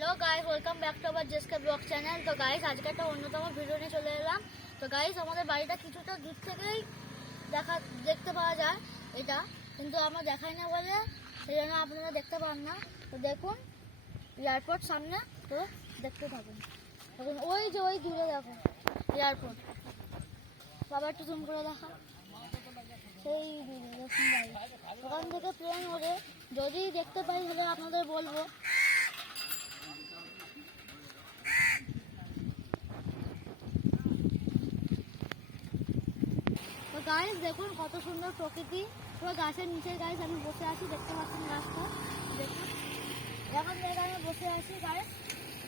Hello guys, welcome back to our JSK blog channel. তো guys আজকে একটা অন্যতম ভিডিও নিয়ে চলে এলাম। তো গাইস আমাদের বাড়িটা কিছুটা দূর থেকেই দেখতে পাওয়া যায় এটা, কিন্তু আমরা দেখাই না বলে সেই জন্য আপনারা দেখতে পান না। তো দেখুন এয়ারপোর্ট সামনে, তো দেখতে থাকুন। দেখুন ওই যে ওই দূরে দেখুন এয়ারপোর্ট। বাবা একটু জুম করে দেখা, সেই দূরে দেখুন গাইস। ওখান থেকে প্লেন ওড়ে, যদি দেখতে পাই তাহলে আপনাদের বলবো। তো গাইস দেখুন কত সুন্দর প্রকৃতি, পুরো গাছের নিচে গাইস আমি বসে আছি, দেখতে পাচ্ছেন গাছটা। দেখুন এখন জায়গায় আমি বসে আছি গাইস,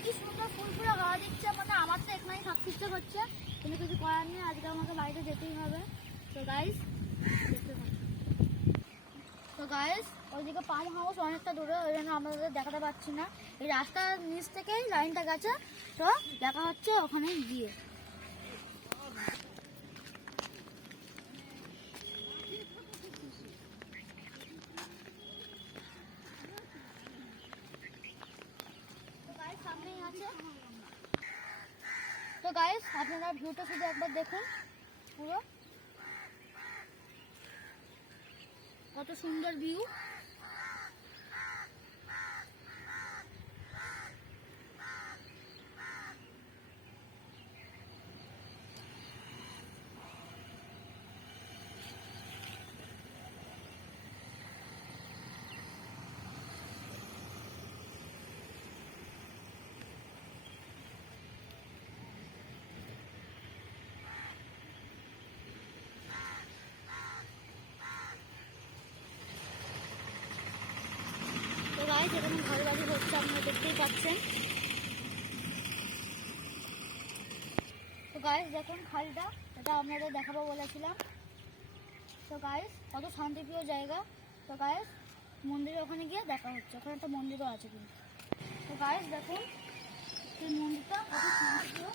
কি সুন্দর ফুল পুরো গাওয়া দিচ্ছে। মানে আমার তো এখানেই থাকতে ইচ্ছে করছে, কিন্তু কিছু করার নেই, আজকে আমাকে বাড়িতে যেতেই হবে। তো গাইস দেখতে পাচ্ছি। তো গাইস ওইদিকে পাম হাউস অনেকটা দূরে, ওই জন্য আমাদের দেখাতে পাচ্ছি না। এই রাস্তার নিচ থেকেই লাইনটা গেছে, তো দেখা হচ্ছে ওখানে গিয়ে। সামনেই আছে। তো গাইস আপনারা ভিউটা শুধু একবার দেখুন, পুরো কত সুন্দর ভিউ। তো গাইস এখানে ঘর বাড়ি হচ্ছে, আপনারা দেখতেই পাচ্ছেন। তো গাইস দেখুন খালটা, এটা আপনাদের দেখাবো বলেছিলাম। তো গাইস কত শান্তিপ্রিয় জায়গা। তো গাইস মন্দিরে ওখানে গিয়ে দেখা হচ্ছে, ওখানে একটা মন্দিরও আছে কিন্তু। তো গাইস দেখুন এই মন্দিরটা কত শান্তিপ্রিয়।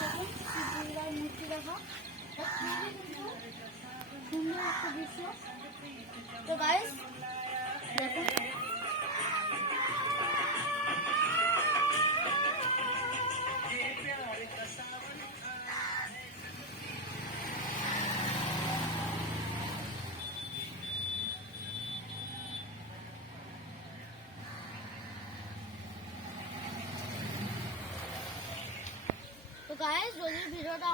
দেখুন শিব দুর্গার মূর্তি দেখা, সুন্দর একটা দৃশ্য। তো গাইস দেখুন তো গাইস যদি ভিডিওটা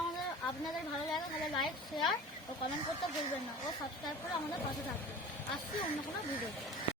আপনাদের ভালো লাগে তাহলে লাইক, শেয়ার ও কমেন্ট করতে ভুলবেন না, ও সাবস্ক্রাইব করে আমাদের পাশে থাকবেন। আসছি অন্য কোনো ভিডিওতে।